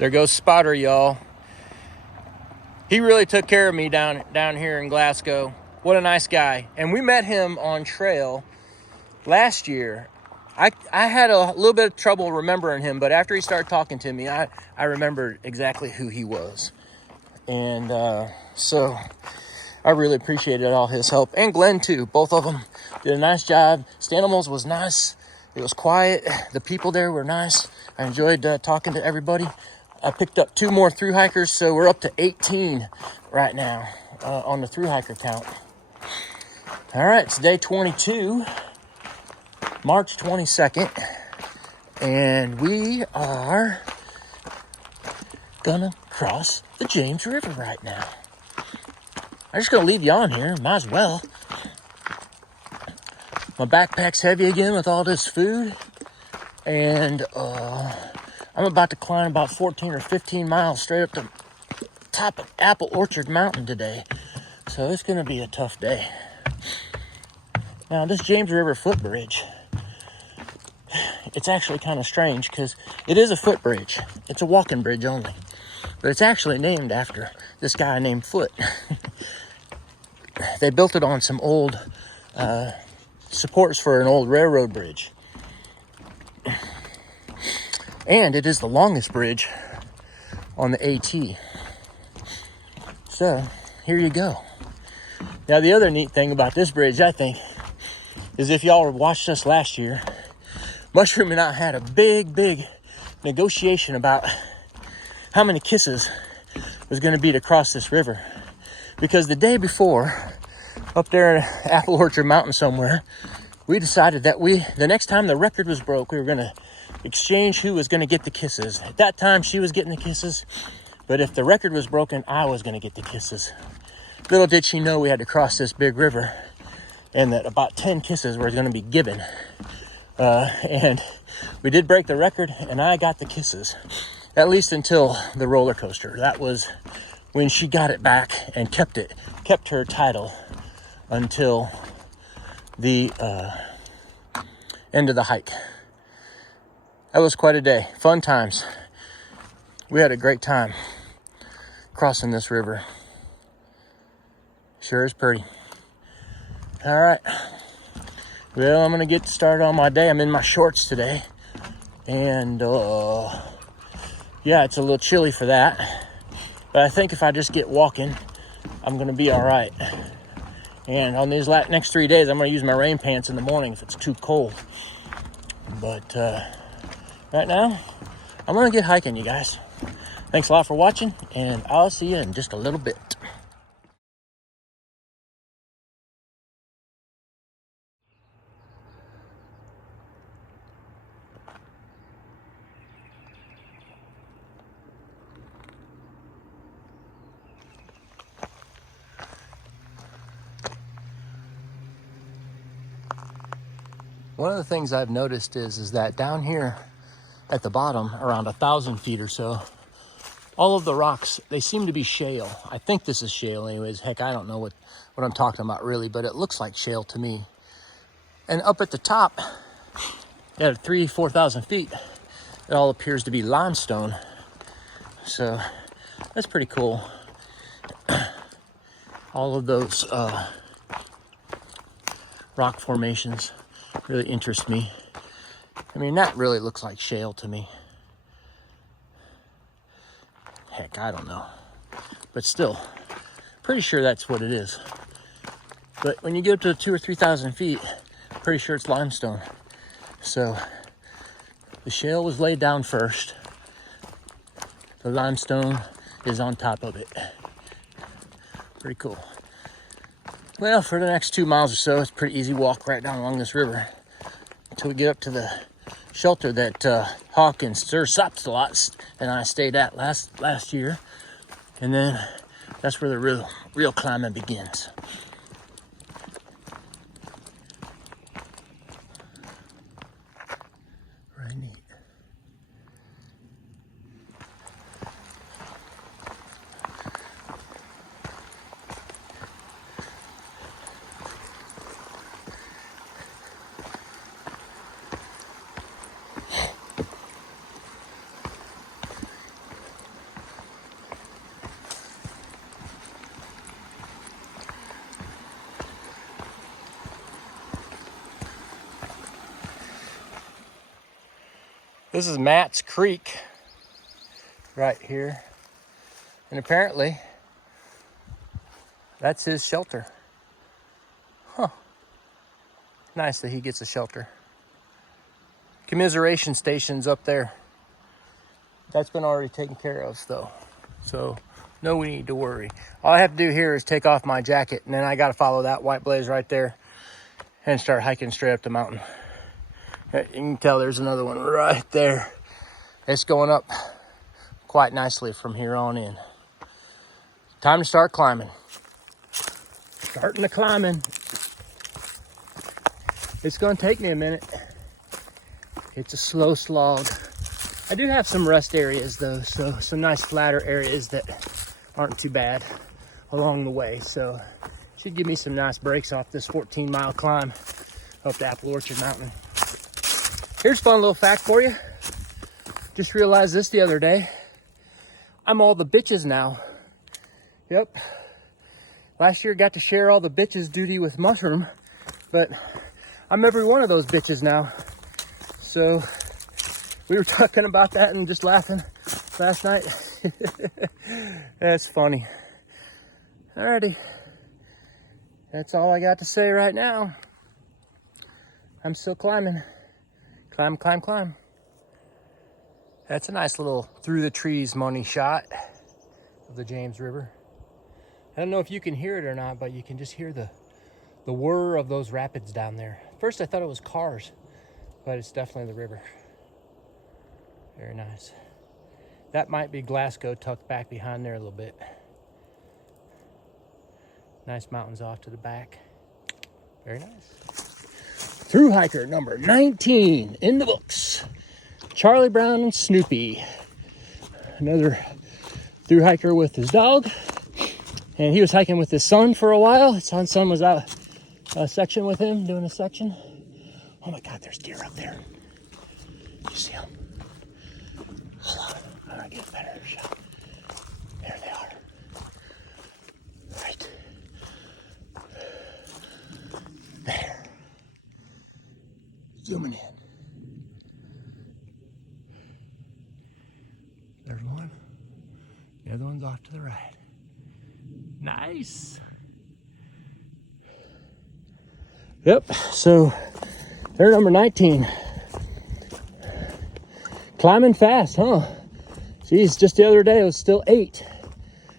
There goes Spotter, y'all. He really took care of me down here in Glasgow. What a nice guy. And we met him on trail last year. I had a little bit of trouble remembering him, but after he started talking to me, I remembered exactly who he was. And so I really appreciated all his help. And Glenn, too. Both of them did a nice job. Stanimals was nice. It was quiet. The people there were nice. I enjoyed talking to everybody. I picked up 2 more thru hikers, so we're up to 18 right now on the thru hiker count. All right, it's day 22, March 22nd, and we are gonna cross the James River right now. I'm just gonna leave you on here, might as well. My backpack's heavy again with all this food, and I'm about to climb about 14 or 15 miles straight up the top of Apple Orchard Mountain today. So it's going to be a tough day. Now, this James River footbridge, it's actually kind of strange because it is a footbridge. It's a walking bridge only. But it's actually named after this guy named Foot. They built it on some old supports for an old railroad bridge. And it is the longest bridge on the AT. So, here you go. Now, the other neat thing about this bridge, I think, is if y'all watched us last year, Mushroom and I had a big negotiation about how many kisses was going to be to cross this river. Because the day before, up there in Apple Orchard Mountain somewhere, we decided that the next time the record was broke, we were going to exchange who was going to get the kisses. At that time, she was getting the kisses, but if the record was broken, I was going to get the kisses. Little did she know we had to cross this big river, and that about 10 kisses were going to be given. And we did break the record, and I got the kisses, at least until the roller coaster. That was when she got it back and kept her title until the end of the hike. That was quite a day. Fun times. We had a great time crossing this river. Sure is pretty. All right. Well, I'm going to get started on my day. I'm in my shorts today. And, yeah, it's a little chilly for that. But I think if I just get walking, I'm going to be all right. And on these next 3 days, I'm going to use my rain pants in the morning if it's too cold. But, right now, I'm going to get hiking, you guys. Thanks a lot for watching, and I'll see you in just a little bit. One of the things I've noticed is that down here at the bottom, around 1,000 feet or so, all of the rocks, they seem to be shale. I think this is shale anyways. Heck, I don't know what I'm talking about really, but it looks like shale to me. And up at the top, at 4,000 feet, it all appears to be limestone. So that's pretty cool. All of those rock formations really interest me. I mean, that really looks like shale to me. Heck, I don't know. But still, pretty sure that's what it is. But when you get up to 2,000 or 3,000 feet, pretty sure it's limestone. So the shale was laid down first. The limestone is on top of it. Pretty cool. Well, for the next 2 miles or so, it's a pretty easy walk right down along this river until we get up to the shelter that Hawk and Sir Sopsalot and I stayed at last year. And then that's where the real climbing begins. Very neat. This is Matt's Creek right here. And apparently that's his shelter. Huh. Nice that he gets a shelter. Commiseration station's up there. That's been already taken care of though. So no need to worry. All I have to do here is take off my jacket, and then I gotta follow that white blaze right there and start hiking straight up the mountain. You can tell there's another one right there. It's going up quite nicely from here on in. Time to start climbing. Starting the climbing. It's gonna take me a minute. It's a slow slog. I do have some rest areas though, so some nice flatter areas that aren't too bad along the way. So should give me some nice breaks off this 14-mile climb up to Apple Orchard Mountain. Here's a fun little fact for you. Just realized this the other day. I'm all the bitches now. Yep. Last year got to share all the bitches duty with Mushroom, but I'm every one of those bitches now. So we were talking about that and just laughing last night. That's funny. Alrighty. That's all I got to say right now. I'm still climbing. Climb, climb, climb. That's a nice little through the trees money shot of the James River. I don't know if you can hear it or not, but you can just hear the whir of those rapids down there. First I thought it was cars, but it's definitely the river. Very nice. That might be Glasgow tucked back behind there a little bit. Nice mountains off to the back. Very nice. Through hiker number 19 in the books. Charlie Brown and Snoopy. Another through hiker with his dog. And he was hiking with his son for a while. His son was out a section with him, doing a section. Oh my God, there's deer up there. You see them? Hold on, I'm gonna get a better shot. There they are. Right. There. Zooming in. There's one. The other one's off to the right. Nice. Yep, so they're number 19. Climbing fast, huh? Geez, just the other day it was still 8.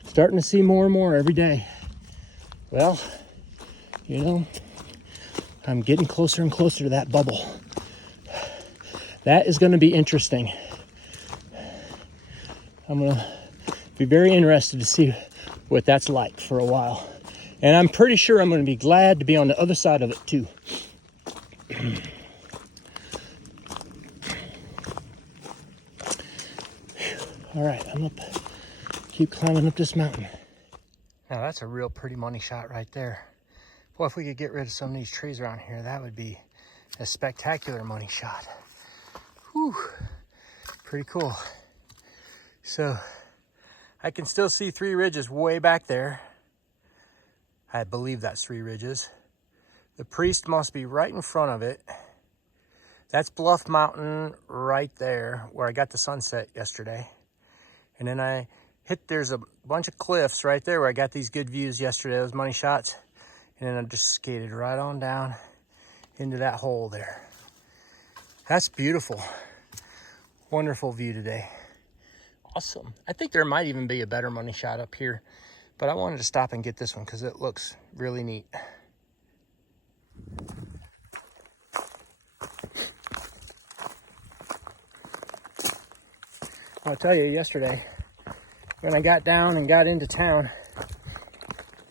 Starting to see more and more every day. Well, you know, I'm getting closer and closer to that bubble. That is going to be interesting. I'm going to be very interested to see what that's like for a while. And I'm pretty sure I'm going to be glad to be on the other side of it too. All right, I'm up. Keep climbing up this mountain. Now that's a real pretty money shot right there. Boy, if we could get rid of some of these trees around here, that would be a spectacular money shot. Whew, pretty cool. So I can still see 3 ridges way back there. I believe that's 3 ridges. The priest must be right in front of it. That's Bluff Mountain right there where I got the sunset yesterday. And then there's a bunch of cliffs right there where I got these good views yesterday, those money shots. And then I just skated right on down into that hole there. That's beautiful. Wonderful view today. Awesome. I think there might even be a better money shot up here, but I wanted to stop and get this one because it looks really neat. I'll tell you, yesterday, when I got down and got into town,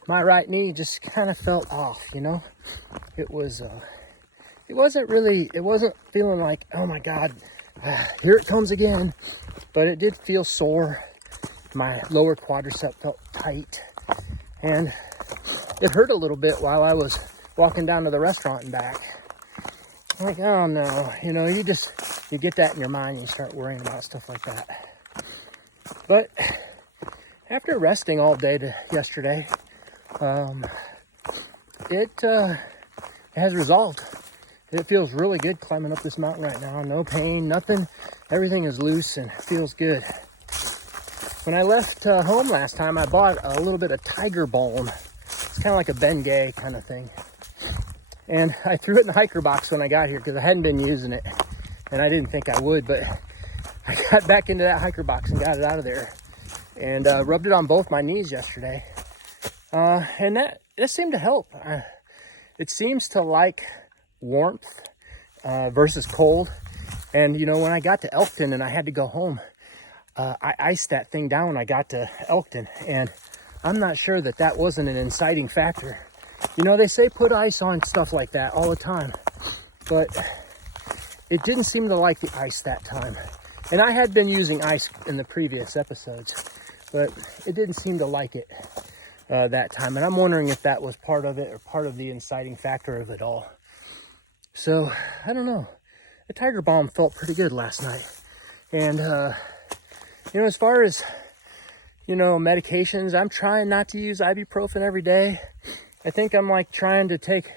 my right knee just kind of felt off, you know? It wasn't feeling like, oh my God, here it comes again. But it did feel sore. My lower quadricep felt tight. And it hurt a little bit while I was walking down to the restaurant and back. I'm like, oh no, you know, you get that in your mind and you start worrying about stuff like that. But after resting all day yesterday, it has resolved. It feels really good climbing up this mountain right now. No pain, nothing everything is loose and feels good. When I left home last time, I bought a little bit of tiger balm. It's kind of like a Bengay kind of thing. And I threw it in the hiker box when I got here because I hadn't been using it. And I didn't think I would, but I got back into that hiker box and got it out of there. And rubbed it on both my knees yesterday. And that seemed to help. It seems to like warmth versus cold. And, you know, when I got to Elkton and I had to go home, I iced that thing down when I got to Elkton. And I'm not sure that that wasn't an inciting factor. You know, they say put ice on stuff like that all the time. But it didn't seem to like the ice that time. And I had been using ice in the previous episodes, but it didn't seem to like it that time. And I'm wondering if that was part of it or part of the inciting factor of it all. So, I don't know. The Tiger Balm felt pretty good last night. And, you know, as far as, you know, medications, I'm trying not to use ibuprofen every day. I think I'm like trying to take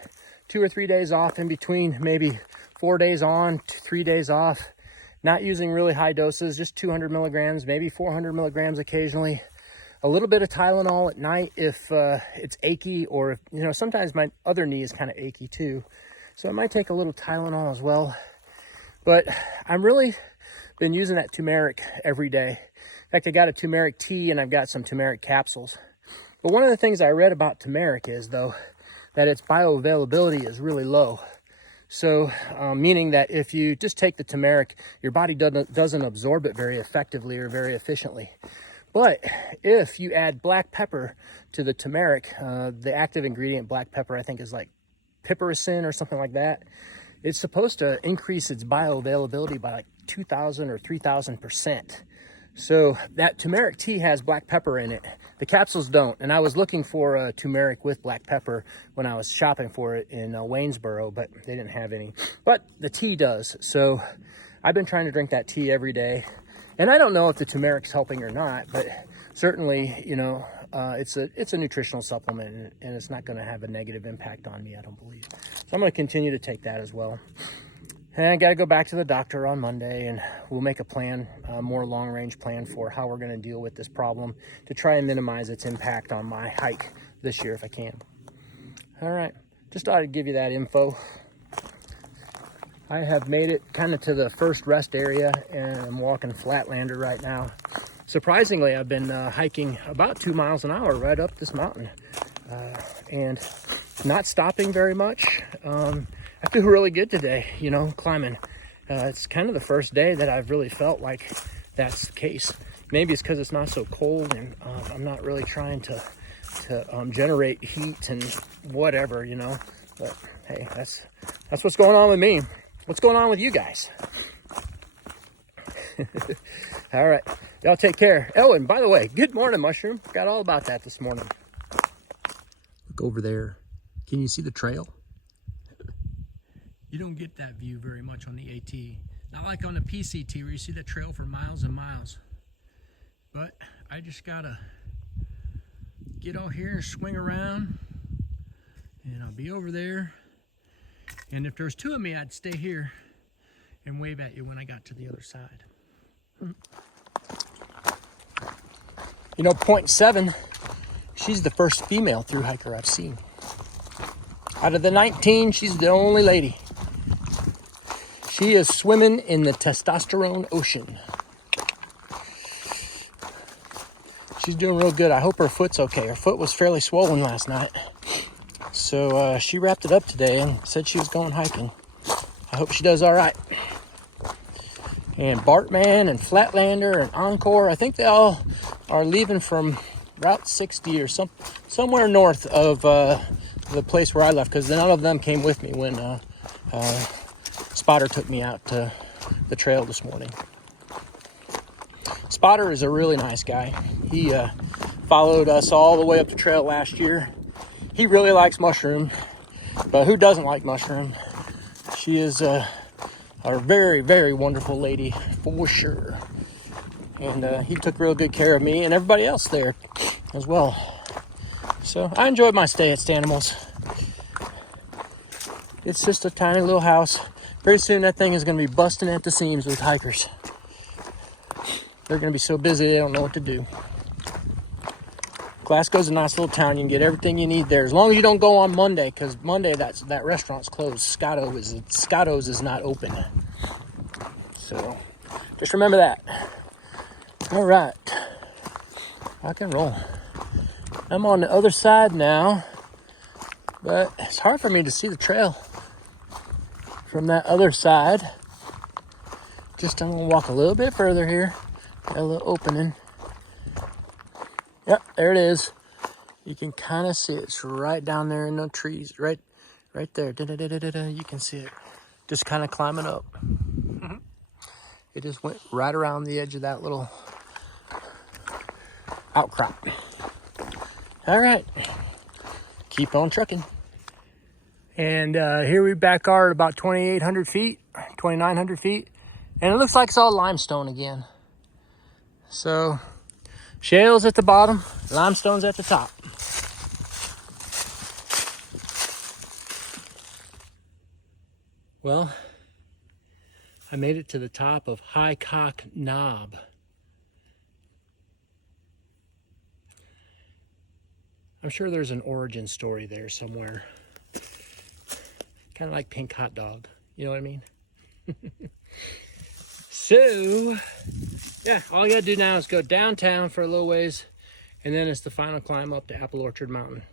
2 or 3 days off in between, maybe 4 days on, 3 days off. Not using really high doses, just 200 milligrams, maybe 400 milligrams occasionally. A little bit of Tylenol at night if it's achy, or if, you know, sometimes my other knee is kind of achy too. So I might take a little Tylenol as well. But I'm really been using that turmeric every day. In fact, I got a turmeric tea and I've got some turmeric capsules. But one of the things I read about turmeric is, though, that its bioavailability is really low. So, meaning that if you just take the turmeric, your body doesn't absorb it very effectively or very efficiently. But if you add black pepper to the turmeric, the active ingredient black pepper, I think, is like piperacin or something like that. It's supposed to increase its bioavailability by like 2,000 or 3,000%. So that turmeric tea has black pepper in it. The capsules don't. And I was looking for turmeric with black pepper when I was shopping for it in Waynesboro, but they didn't have any. But the tea does. So I've been trying to drink that tea every day. And I don't know if the turmeric's helping or not, but certainly, you know, it's a nutritional supplement, and it's not going to have a negative impact on me, I don't believe. So I'm going to continue to take that as well. And I got to go back to the doctor on Monday, and we'll make a plan, a more long-range plan for how we're going to deal with this problem to try and minimize its impact on my hike this year if I can. All right, just thought I'd give you that info. I have made it kind of to the first rest area, and I'm walking Flatlander right now. Surprisingly, I've been hiking about 2 miles an hour right up this mountain, and not stopping very much. I feel really good today, you know, climbing. It's kind of the first day that I've really felt like that's the case. Maybe it's because it's not so cold, and I'm not really trying to generate heat and whatever, you know. But hey, that's what's going on with me. What's going on with you guys? All right, y'all take care. Oh, and by the way, good morning, Mushroom. Got all about that this morning. Look over there. Can you see the trail? You don't get that view very much on the AT. Not like on the PCT where you see the trail for miles and miles. But I just gotta get out here and swing around, and I'll be over there. And if there's two of me, I'd stay here and wave at you when I got to the other side. You know, point 7, she's the first female through hiker I've seen. Out of the 19, she's the only lady. She is swimming in the testosterone ocean. She's doing real good. I hope her foot's okay. Her foot was fairly swollen last night. So she wrapped it up today and said she was going hiking. I hope she does all right. And Bartman and Flatlander and Encore, I think they all are leaving from Route 60 or somewhere north of the place where I left, because none of them came with me when Spotter took me out to the trail this morning. Spotter is a really nice guy. He followed us all the way up the trail last year. He really likes Mushroom, but who doesn't like Mushroom? She is a very, very wonderful lady for sure. And he took real good care of me and everybody else there as well. So I enjoyed my stay at Stanimals. It's just a tiny little house. Pretty soon that thing is going to be busting at the seams with hikers. they're going to be so busy they don't know what to do. Glasgow's a nice little town. You can get everything you need there, as long as you don't go on Monday, because Monday that restaurant's closed. Scotto's is not open. So just remember that. All right, rock and roll. I'm on the other side now, but it's hard for me to see the trail from that other side. I'm gonna walk a little bit further here. Got a little opening. Yep, there it is. You can kind of see it. It's right down there in the trees, right there. You can see it, just kind of climbing up. It just went right around the edge of that little outcrop. All right, keep on trucking. And here we back are at about 2,800 feet, 2,900 feet. And it looks like it's all limestone again. So shale's at the bottom, limestone's at the top. Well, I made it to the top of High Cock Knob. I'm sure there's an origin story there somewhere. Kind of like Pink Hot Dog, you know what I mean? So, yeah, all you gotta do now is go downtown for a little ways, and then it's the final climb up to Apple Orchard Mountain.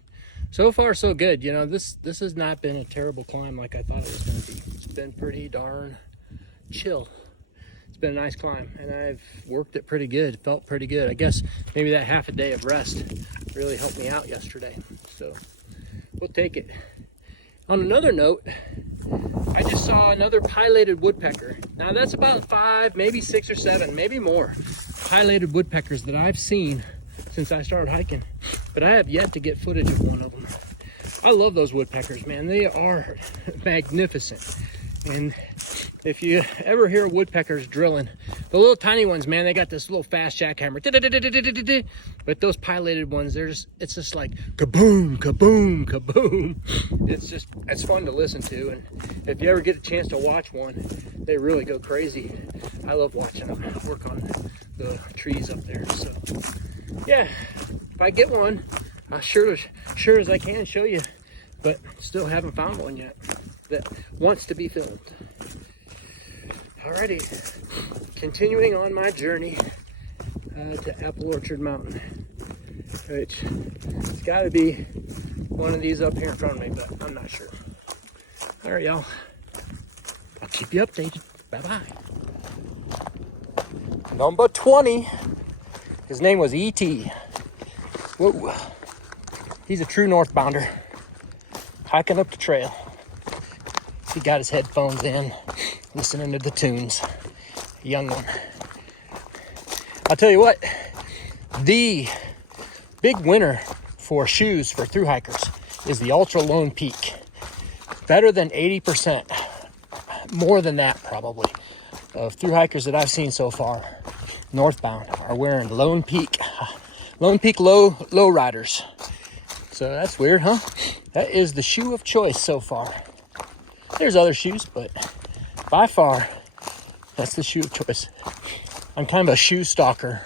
So far, so good. You know, this has not been a terrible climb like I thought it was gonna be. It's been pretty darn chill. It's been a nice climb, and I've worked it pretty good, felt pretty good. I guess maybe that half a day of rest really helped me out yesterday. So, we'll take it. On another note, I just saw another pileated woodpecker. Now that's about 5, maybe 6 or 7, maybe more pileated woodpeckers that I've seen since I started hiking, but I have yet to get footage of one of them. I love those woodpeckers, man. They are magnificent. And if you ever hear woodpeckers drilling, the little tiny ones, man, they got this little fast jackhammer. But those pileated ones, it's just like kaboom, kaboom, kaboom. It's fun to listen to. And if you ever get a chance to watch one, they really go crazy. I love watching them work on the trees up there. So yeah, if I get one, I'll sure as I can show you, but still haven't found one yet that wants to be filmed. Alrighty, continuing on my journey to Apple Orchard Mountain, which it's got to be one of these up here in front of me, but I'm not sure. All right, y'all, I'll keep you updated. Bye-bye. Number 20, his name was E.T. Whoa, he's a true northbounder, hiking up the trail. He got his headphones in, listening to the tunes. Young one. I'll tell you what, the big winner for shoes for thru hikers is the Ultra Lone Peak. Better than 80%, more than that probably, of thru hikers that I've seen so far, northbound, are wearing Lone Peak low riders. So that's weird, huh? That is the shoe of choice so far. There's other shoes, but by far, that's the shoe of choice. I'm kind of a shoe stalker,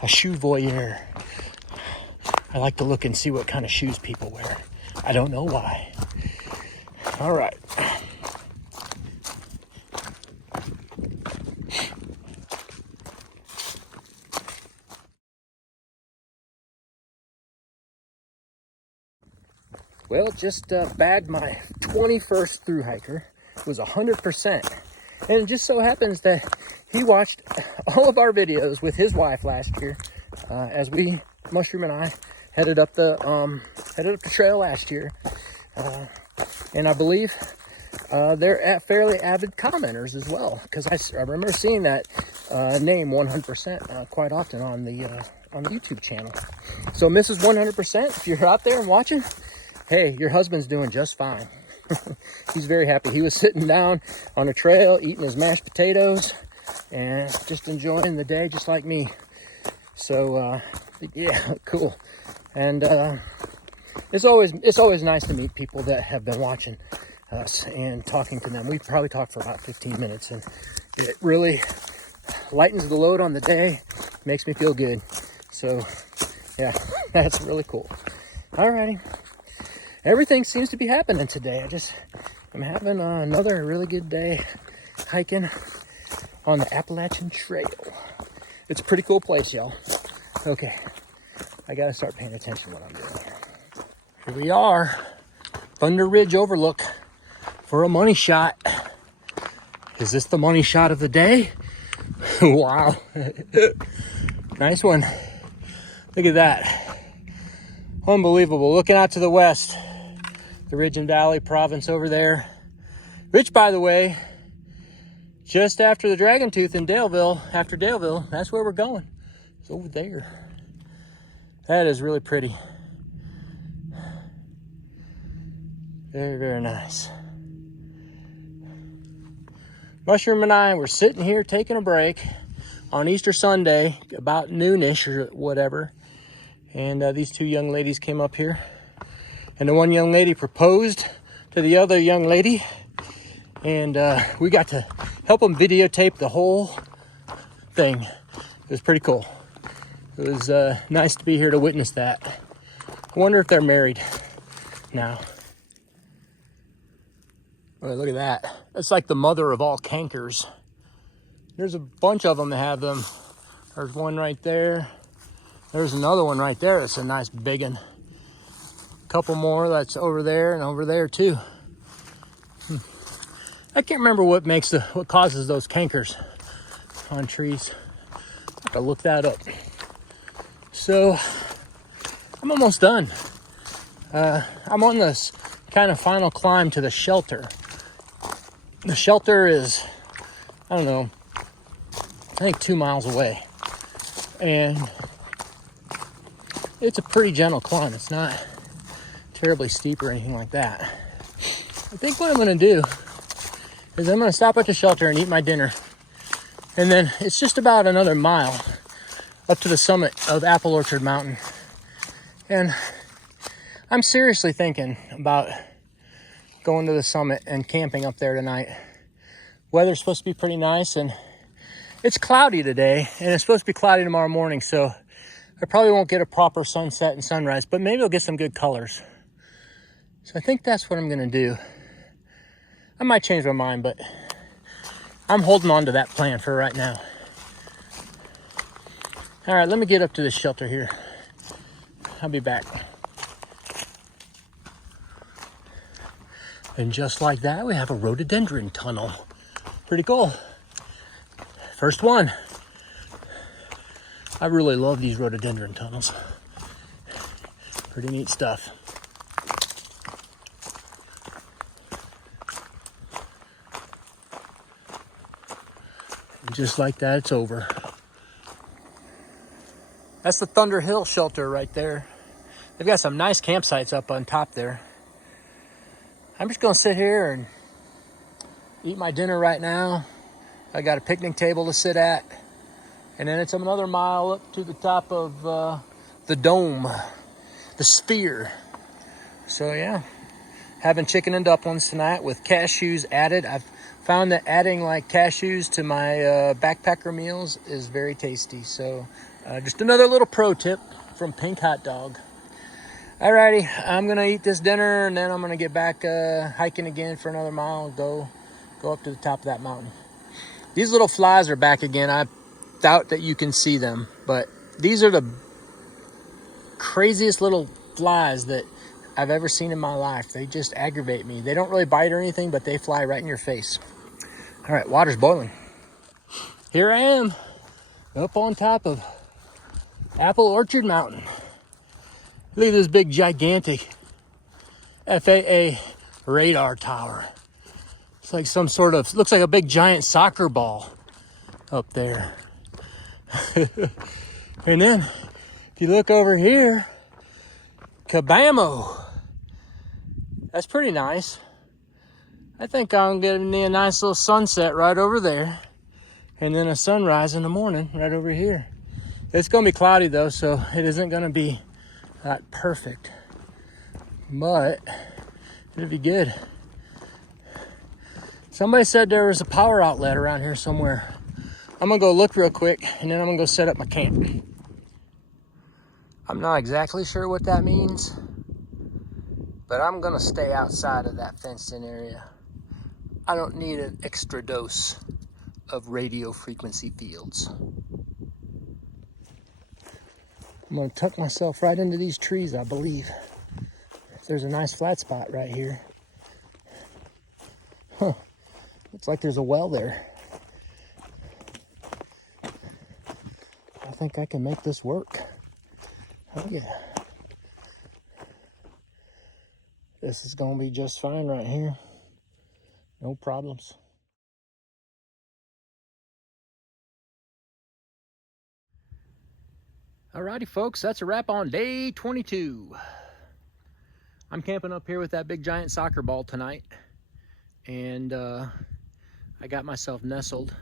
a shoe voyeur. I like to look and see what kind of shoes people wear. I don't know why. All right. Well, just bagged my 21st thru hiker. It was 100%. And it just so happens that he watched all of our videos with his wife last year as Mushroom and I, headed up the trail last year. And I believe they're fairly avid commenters as well, because I remember seeing that name 100% quite often on the YouTube channel. So Mrs. 100%, if you're out there and watching, hey, your husband's doing just fine. He's very happy. He was sitting down on a trail, eating his mashed potatoes, and just enjoying the day just like me. So, yeah, cool. And it's always nice to meet people that have been watching us and talking to them. We probably talked for about 15 minutes, and it really lightens the load on the day, makes me feel good. So yeah, that's really cool. Alrighty, everything seems to be happening today. I'm having another really good day hiking on the Appalachian Trail. It's a pretty cool place, y'all. Okay, I gotta start paying attention to what I'm doing here. Here we are, Thunder Ridge Overlook for a money shot. Is this the money shot of the day? Wow. Nice one. Look at that. Unbelievable. Looking out to the west, the Ridge and Valley province over there. Which, by the way, just after the Dragon Tooth in Daleville, after Daleville, that's where we're going. It's over there. That is really pretty. Very, very nice. Mushroom and I were sitting here taking a break on Easter Sunday, about noonish or whatever. And these two young ladies came up here. And the one young lady proposed to the other young lady. And we got to help them videotape the whole thing. It was pretty cool. It was nice to be here to witness that. I wonder if they're married now. Oh, look at that. That's like the mother of all cankers. There's a bunch of them that have them. There's one right there. There's another one right there. That's a nice big one. A couple more that's over there and over there too. I can't remember what causes those cankers on trees. I have to look that up. So I'm almost done. I'm on this kind of final climb to the shelter. The shelter is, I don't know, I think 2 miles away. And it's a pretty gentle climb. It's not terribly steep or anything like that. I think what I'm going to do is I'm going to stop at the shelter and eat my dinner. And then it's just about another mile up to the summit of Apple Orchard Mountain. And I'm seriously thinking about going to the summit and camping up there tonight. Weather's supposed to be pretty nice, and it's cloudy today, and it's supposed to be cloudy tomorrow morning, so I probably won't get a proper sunset and sunrise, but maybe I'll get some good colors. So I think that's what I'm gonna do. I might change my mind, but I'm holding on to that plan for right now. All right, let me get up to this shelter here. I'll be back. And just like that, we have a rhododendron tunnel. Pretty cool. First one. I really love these rhododendron tunnels. Pretty neat stuff. And just like that, it's over. That's the Thunder Hill shelter right there. They've got some nice campsites up on top there. I'm just gonna sit here and eat my dinner right now. I got a picnic table to sit at. And then it's another mile up to the top of the dome, the sphere. So yeah, having chicken and dumplings tonight with cashews added. I've found that adding like cashews to my backpacker meals is very tasty. So just another little pro tip from Pink Hot Dog. Alrighty, I'm gonna eat this dinner and then I'm gonna get back hiking again for another mile and go up to the top of that mountain. These little flies are back again. I doubt that you can see them, but these are the craziest little flies that I've ever seen in my life. They just aggravate me. They don't really bite or anything, but they fly right in your face. All right, water's boiling. Here I am up on top of Apple Orchard Mountain. Look at this big, gigantic FAA radar tower. It's like some sort of, looks like a big, giant soccer ball up there. And then, if you look over here, Kabamo. That's pretty nice. I think I'm getting me a nice little sunset right over there. And then a sunrise in the morning right over here. It's going to be cloudy though, so it isn't going to be that perfect, but it'll be good. Somebody said there was a power outlet around here somewhere. I'm gonna go look real quick, and then I'm gonna go set up my camp. I'm not exactly sure what that means, but I'm gonna stay outside of that fenced-in area. I don't need an extra dose of radio frequency fields. I'm gonna tuck myself right into these trees, I believe. There's a nice flat spot right here. Huh, looks like there's a well there. I think I can make this work. Oh yeah. This is gonna be just fine right here. No problems. Alrighty folks, that's a wrap on day 22. I'm camping up here with that big giant soccer ball tonight. And I got myself nestled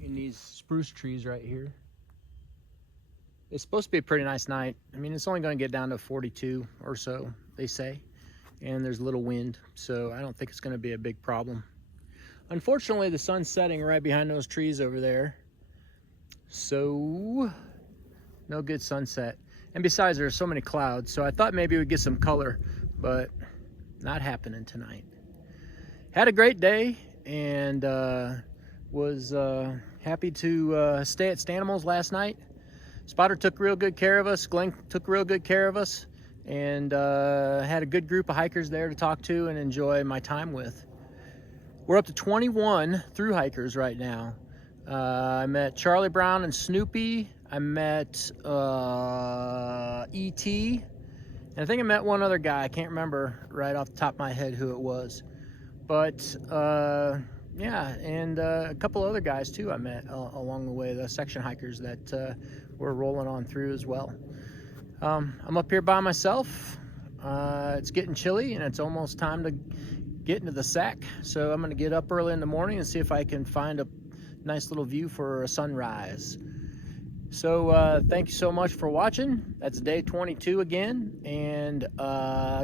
in these spruce trees right here. It's supposed to be a pretty nice night. I mean, it's only gonna get down to 42 or so, they say. And there's little wind, so I don't think it's gonna be a big problem. Unfortunately, the sun's setting right behind those trees over there. So, no good sunset. And besides, there's so many clouds, so I thought maybe we'd get some color, but not happening tonight. Had a great day, and was happy to stay at Stanimals last night. Spotter took real good care of us, Glenn took real good care of us, and had a good group of hikers there to talk to and enjoy my time with. We're up to 21 through hikers right now. I met Charlie Brown and Snoopy. I met E.T. And I think I met one other guy. I can't remember right off the top of my head who it was. But yeah, and a couple other guys too I met along the way, the section hikers that were rolling on through as well. I'm up here by myself. It's getting chilly and it's almost time to get into the sack. So I'm gonna get up early in the morning and see if I can find a nice little view for a sunrise. So thank you so much for watching. That's day 22 again, and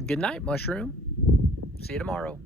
good night, Mushroom. See you tomorrow.